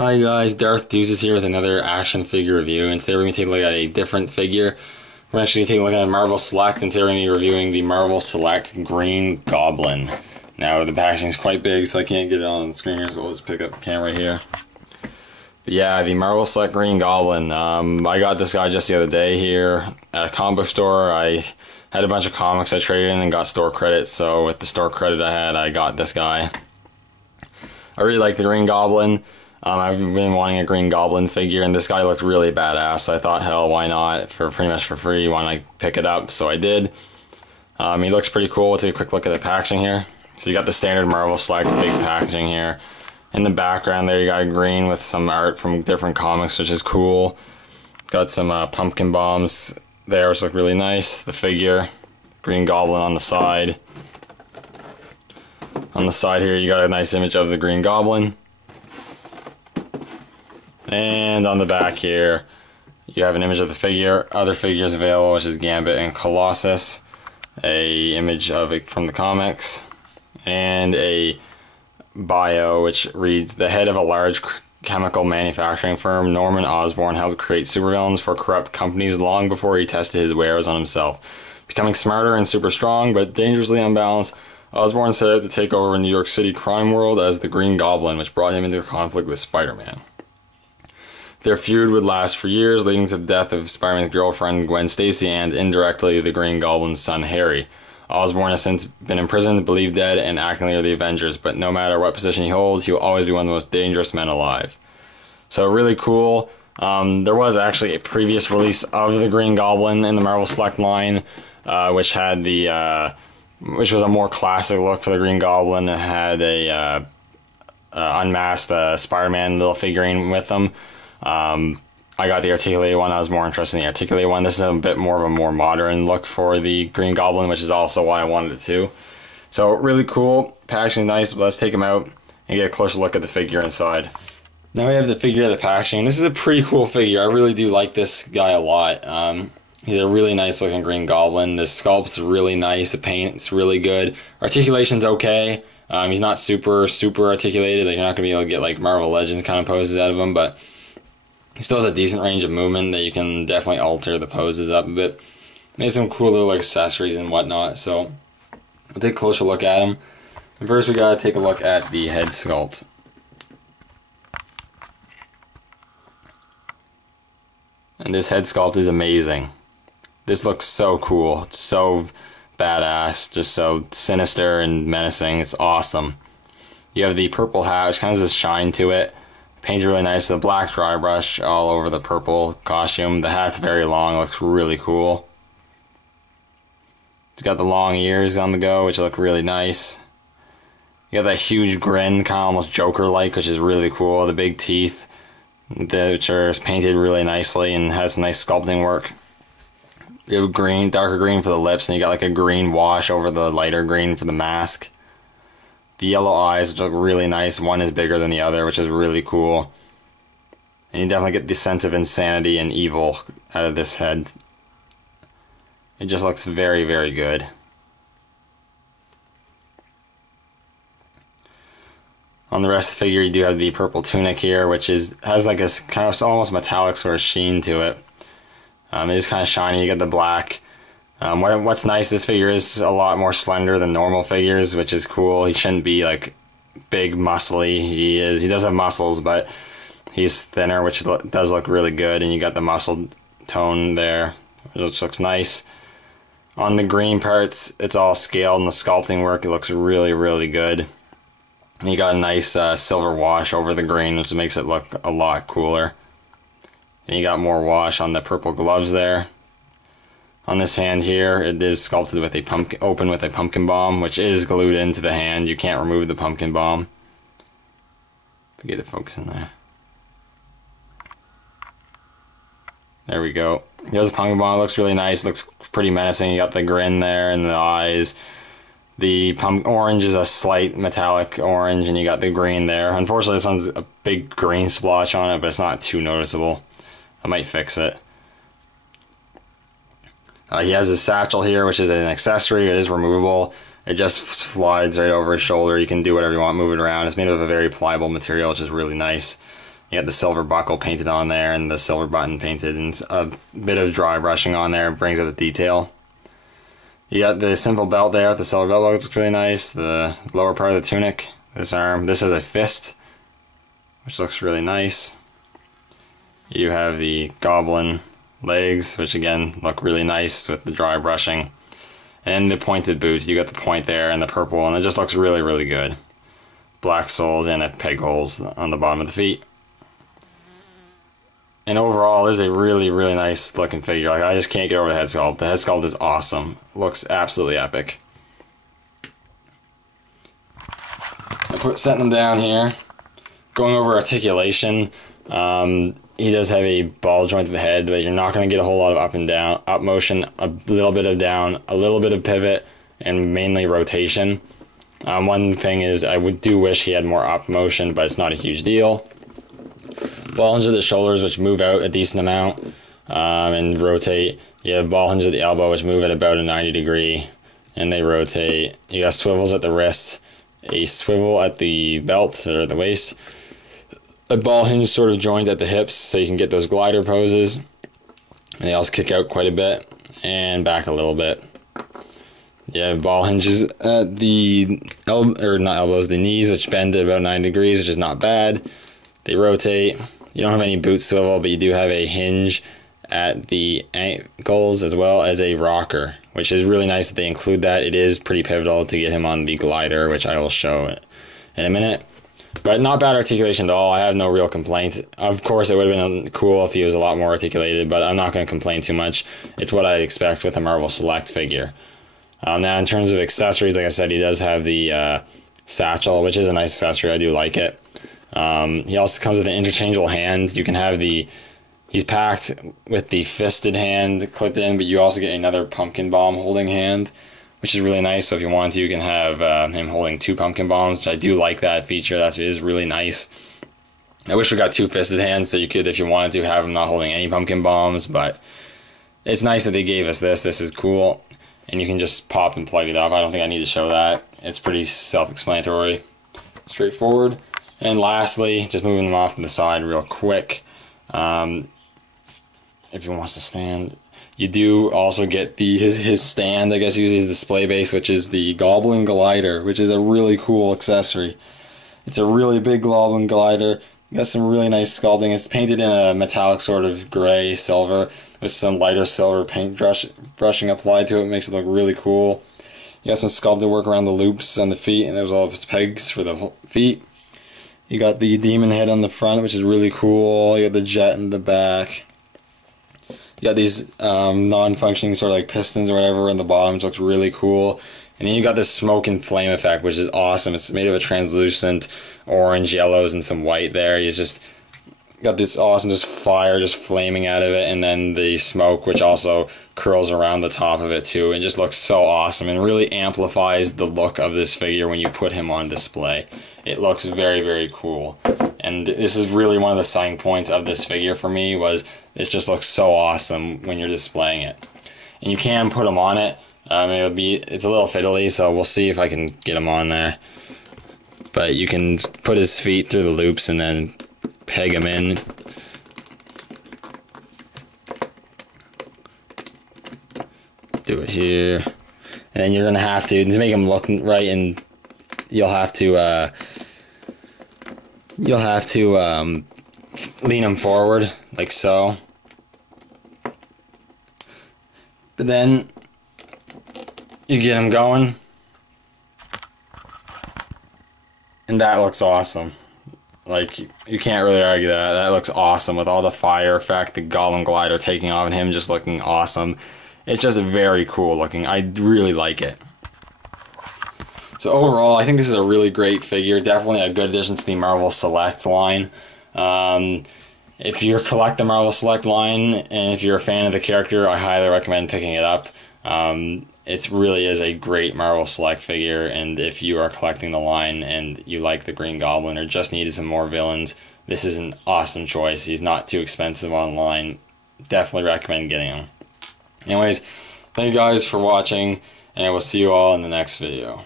Hi guys, Darth Deuces here with another action figure review, and today we're going to take a look at a different figure. We're actually taking a look at a Marvel Select, and today we're going to be reviewing the Marvel Select Green Goblin. Now the packaging is quite big, so I can't get it on the screen here, so we'll just pick up the camera here. But yeah, the Marvel Select Green Goblin. I got this guy just the other day here at a comic book store. I had a bunch of comics I traded in and got store credit, so with the store credit I had, I got this guy. I really like the Green Goblin. I've been wanting a Green Goblin figure, and this guy looked really badass, so I thought, hell, why not? For pretty much for free, why not pick it up? So I did. He looks pretty cool. We'll take a quick look at the packaging here. So you got the standard Marvel Select big packaging here. In the background there, you got green with some art from different comics, which is cool. Got some pumpkin bombs there, which look really nice. The figure, Green Goblin on the side. On the side here, you got a nice image of the Green Goblin. And on the back here, you have an image of the figure, other figures available, which is Gambit and Colossus, a image of it from the comics, and a bio which reads, the head of a large chemical manufacturing firm, Norman Osborn helped create supervillains for corrupt companies long before he tested his wares on himself. Becoming smarter and super strong, but dangerously unbalanced, Osborn set out to take over New York City crime world as the Green Goblin, which brought him into conflict with Spider-Man. Their feud would last for years, leading to the death of Spider-Man's girlfriend Gwen Stacy and, indirectly, the Green Goblin's son Harry. Osborn has since been imprisoned, believed dead, and acting leader of the Avengers, but no matter what position he holds, he will always be one of the most dangerous men alive. So really cool. There was actually a previous release of the Green Goblin in the Marvel Select line, which had the which was a more classic look for the Green Goblin. It had a unmasked Spider-Man little figurine with them. I got the articulated one. I was more interested in the articulated one. This is a bit more of a more modern look for the Green Goblin, which is also why I wanted it too. So really cool. Packaging nice, but let's take him out and get a closer look at the figure inside. Now we have the figure of the packaging. This is a pretty cool figure. I really do like this guy a lot. He's a really nice looking Green Goblin. The sculpt's really nice. The paint's really good. Articulation's okay. He's not super articulated. Like, you're not going to be able to get like Marvel Legends kind of poses out of him, but he still has a decent range of movement that you can definitely alter the poses up a bit. Made some cool little accessories and whatnot, so we'll take a closer look at him. And first we gotta take a look at the head sculpt. And this head sculpt is amazing. This looks so cool, it's so badass, just so sinister and menacing. It's awesome. You have the purple hat, which kind of has this shine to it. Painted really nice. The black dry brush all over the purple costume. The hat's very long, looks really cool. It's got the long ears on the go, which look really nice. You got that huge grin, kind of almost Joker-like, which is really cool. The big teeth, which are painted really nicely and has some nice sculpting work. You have green, darker green for the lips, and you got like a green wash over the lighter green for the mask. The yellow eyes, which look really nice. One is bigger than the other, which is really cool. And you definitely get the sense of insanity and evil out of this head. It just looks very, very good. On the rest of the figure, you do have the purple tunic here, which has like a kind of almost metallic sort of sheen to it. It is kind of shiny. You get the black. What's nice, this figure is a lot more slender than normal figures, which is cool. He shouldn't be like big, muscly. He does have muscles, but he's thinner, which does look really good. And you got the muscle tone there, which looks nice. On the green parts, it's all scaled, and the sculpting work, it looks really, really good. And you got a nice silver wash over the green, which makes it look a lot cooler. And you got more wash on the purple gloves there. On this hand here, it is sculpted with a pumpkin, open with a pumpkin bomb, which is glued into the hand. You can't remove the pumpkin bomb. Get the focus in there. There we go. Here's the pumpkin bomb. It looks really nice. Looks pretty menacing. You got the grin there and the eyes. The orange is a slight metallic orange, and you got the green there. Unfortunately, this one's a big green splotch on it, but it's not too noticeable. I might fix it. He has his satchel here, which is an accessory. It is removable. It just slides right over his shoulder. You can do whatever you want, move it around. It's made of a very pliable material, which is really nice. You got the silver buckle painted on there and the silver button painted, and a bit of dry brushing on there brings out the detail. You got the simple belt there. The silver belt looks really nice. The lower part of the tunic, this arm, this is a fist, which looks really nice. You have the goblin legs, which again look really nice with the dry brushing. And the pointed boots, you got the point there and the purple, and it just looks really, really good. Black soles and peg holes on the bottom of the feet. And overall, this is a really, really nice looking figure. Like, I just can't get over the head sculpt. The head sculpt is awesome. Looks absolutely epic. Setting him down here. Going over articulation. He does have a ball joint at the head, but you're not going to get a whole lot of up and down, up motion, a little bit of down, a little bit of pivot, and mainly rotation. One thing is I do wish he had more up motion, but it's not a huge deal. Ball hinges at the shoulders, which move out a decent amount and rotate. You have ball hinges at the elbow, which move at about a 90 degree, and they rotate. You got swivels at the wrist, a swivel at the belt or the waist, a ball hinge sort of joint at the hips, so you can get those glider poses. And they also kick out quite a bit and back a little bit. You have ball hinges at the the knees, which bend at about 90 degrees, which is not bad. They rotate. You don't have any boot swivel, but you do have a hinge at the ankles as well as a rocker, which is really nice that they include that. It is pretty pivotal to get him on the glider, which I will show in a minute. But not bad articulation at all. I have no real complaints. Of course, it would have been cool if he was a lot more articulated, but I'm not going to complain too much. It's what I expect with a Marvel Select figure. Now, in terms of accessories, like I said, he does have the satchel, which is a nice accessory. I do like it. He also comes with an interchangeable hand. You can have he's packed with the fisted hand clipped in, but you also get another pumpkin bomb holding hand, which is really nice. So if you want to, you can have him holding 2 pumpkin bombs, which I do like that feature. That is really nice. I wish we got 2 fisted hands, so you could, if you wanted to, have him not holding any pumpkin bombs, but it's nice that they gave us this. This is cool, and you can just pop and plug it up. I don't think I need to show that. It's pretty self-explanatory, straightforward. And lastly, just moving them off to the side real quick, if he wants to stand, you do also get his stand, I guess, uses his display base, which is the Goblin Glider, which is a really cool accessory. It's a really big Goblin Glider. Got some really nice sculpting. It's painted in a metallic sort of gray silver with some lighter silver paint brushing applied to it. It makes it look really cool. You got some sculpted work around the loops on the feet, and there's all of his pegs for the feet. You got the demon head on the front, which is really cool. You got the jet in the back. You got these non-functioning sort of like pistons or whatever on the bottom, which looks really cool. And then you got this smoke and flame effect, which is awesome. It's made of a translucent orange, yellows, and some white there. You just got this awesome just fire just flaming out of it, and then the smoke, which also curls around the top of it too, and just looks so awesome and really amplifies the look of this figure when you put him on display. It looks very, very cool. And this is really one of the selling points of this figure for me, was it just looks so awesome when you're displaying it. And you can put him on it. It's a little fiddly, so we'll see if I can get him on there. But you can put his feet through the loops and then peg him in. Do it here. And then you're gonna have to make him look right, and you'll have to lean him forward like so. But then you get him going, and that looks awesome. Like, you can't really argue that. That looks awesome with all the fire effect, the Goblin Glider taking off, and him just looking awesome. It's just very cool looking. I really like it. So overall, I think this is a really great figure. Definitely a good addition to the Marvel Select line. If you collect the Marvel Select line, and if you're a fan of the character, I highly recommend picking it up. It really is a great Marvel Select figure, and if you are collecting the line and you like the Green Goblin or just needed some more villains, this is an awesome choice. He's not too expensive online. Definitely recommend getting him. Anyways, thank you guys for watching, and I will see you all in the next video.